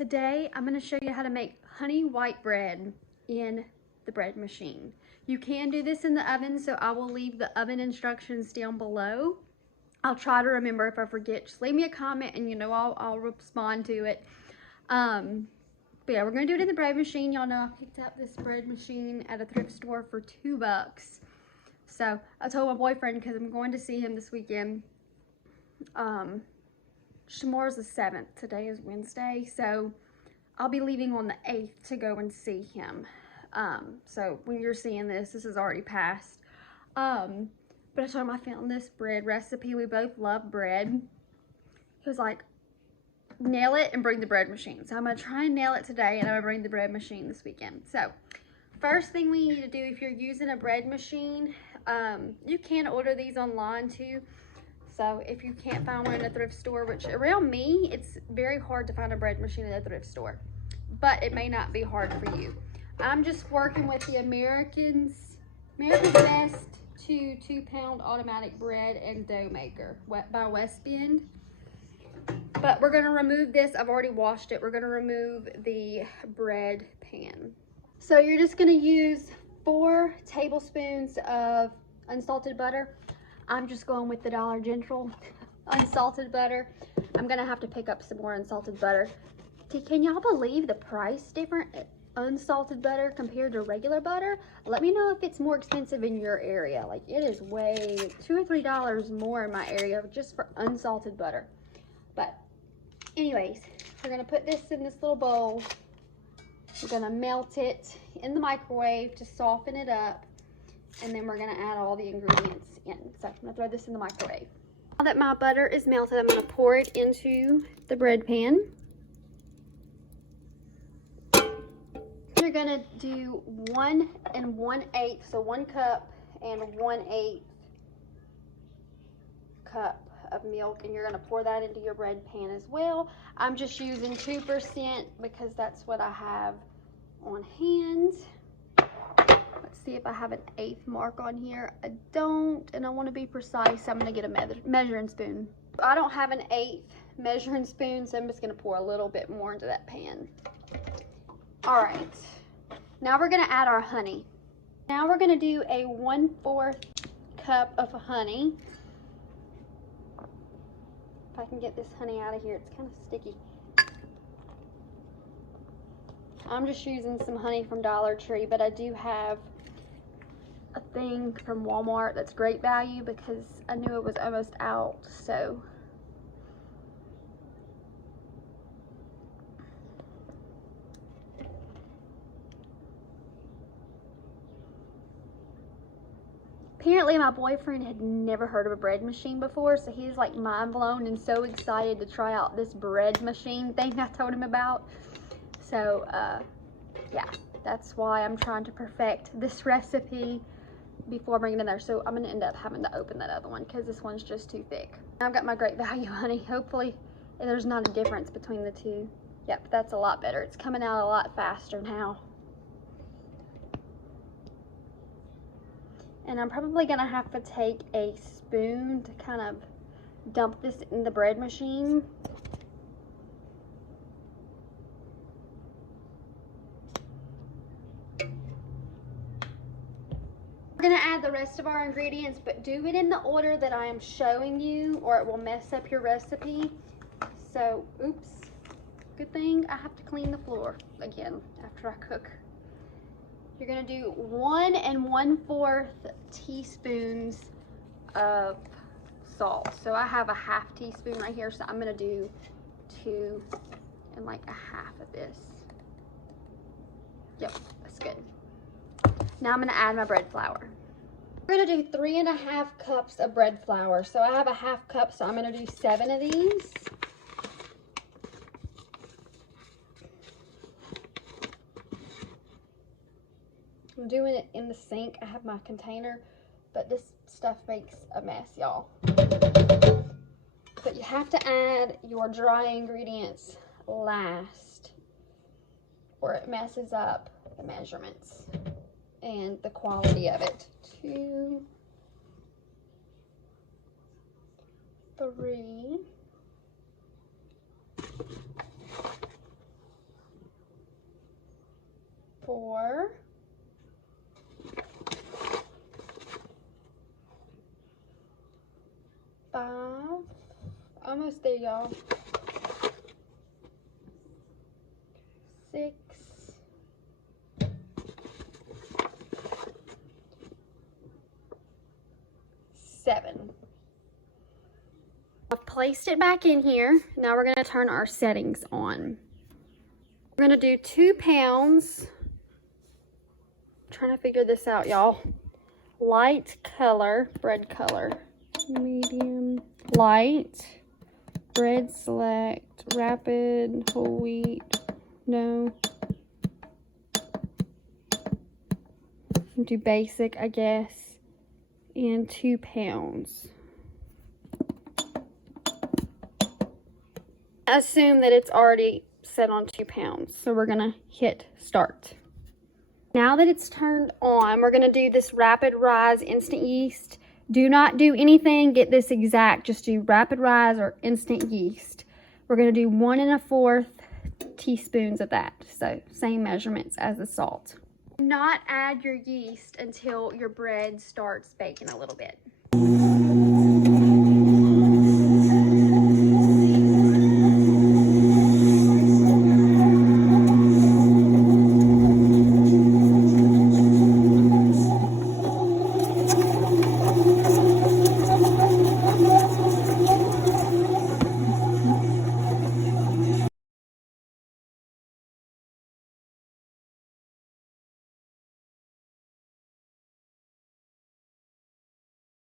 Today I'm going to show you how to make honey white bread in the bread machine. You can do this in the oven, so I will leave the oven instructions down below. I'll try to remember. If I forget, just leave me a comment and I'll respond to it. But yeah, we're going to do it in the bread machine. Y'all know I picked up this bread machine at a thrift store for $2. So I told my boyfriend, because I'm going to see him this weekend. Tomorrow's the 7th. Today is Wednesday. So I'll be leaving on the 8th to go and see him. So when you're seeing this, this is already passed. But I told him I found this bread recipe. We both love bread. He was like, nail it and bring the bread machine. So I'm going to try and nail it today, and I'm going to bring the bread machine this weekend. So first thing we need to do, if you're using a bread machine, you can order these online too. So if you can't find one in a thrift store, which around me, it's very hard to find a bread machine in a thrift store, but it may not be hard for you. I'm just working with the America's Best 2-pound automatic bread and dough maker by West Bend. But we're going to remove this. I've already washed it. We're going to remove the bread pan. So you're just going to use 4 tablespoons of unsalted butter. I'm just going with the Dollar General unsalted butter. I'm going to have to pick up some more unsalted butter. Can y'all believe the price difference? Unsalted butter compared to regular butter? Let me know if it's more expensive in your area. Like, it is way $2 or $3 more in my area just for unsalted butter. But anyways, we're gonna put this in this little bowl. We're gonna melt it in the microwave to soften it up, and then we're gonna add all the ingredients in. So I'm gonna throw this in the microwave. Now that my butter is melted, I'm gonna pour it into the bread pan. You're gonna do 1 1/8, so 1 cup and 1/8 cup of milk, and you're gonna pour that into your bread pan as well. I'm just using 2% because that's what I have on hand. Let's see if I have an 1/8 mark on here. I don't, and I want to be precise. I'm gonna get a measuring spoon. I don't have an 1/8 measuring spoon, so I'm just gonna pour a little bit more into that pan. All right, now we're gonna add our honey. Now we're gonna do a 1/4 cup of honey. If I can get this honey out of here, it's kind of sticky. I'm just using some honey from Dollar Tree, but I do have a thing from Walmart that's great value because I knew it was almost out, so. Apparently my boyfriend had never heard of a bread machine before, so he's like mind blown and so excited to try out this bread machine thing I told him about. So yeah, that's why I'm trying to perfect this recipe before bringing it in there. So I'm gonna end up having to open that other one because this one's just too thick. I've got my great value honey. Hopefully there's not a difference between the two. Yep, that's a lot better. It's coming out a lot faster now. And I'm probably gonna have to take a spoon to kind of dump this in the bread machine. We're gonna add the rest of our ingredients, but do it in the order that I am showing you or it will mess up your recipe. So, oops, good thing I have to clean the floor again after I cook. You're gonna do 1 1/4 teaspoons of salt. So I have a 1/2 teaspoon right here, so I'm gonna do 2 and like a 1/2 of this. Yep, that's good. Now I'm gonna add my bread flour. We're gonna do 3 1/2 cups of bread flour. So I have a 1/2 cup, so I'm gonna do 7 of these. I'm doing it in the sink. I have my container, but this stuff makes a mess, y'all. But you have to add your dry ingredients last, or it messes up the measurements and the quality of it. 2, 3, y'all. 6, 7. I've placed it back in here. Now we're gonna turn our settings on. We're gonna do 2 pounds. I'm trying to figure this out, y'all. Light color, bread color, medium, light, bread select, rapid, whole wheat, no. Do basic, I guess, and 2 pounds. Assume that it's already set on 2 pounds, so we're gonna hit start. Now that it's turned on, we're gonna do this rapid rise instant yeast. Do not do anything, get this exact, just do rapid rise or instant yeast. We're gonna do 1 1/4 teaspoons of that, so same measurements as the salt. Do not add your yeast until your bread starts baking a little bit.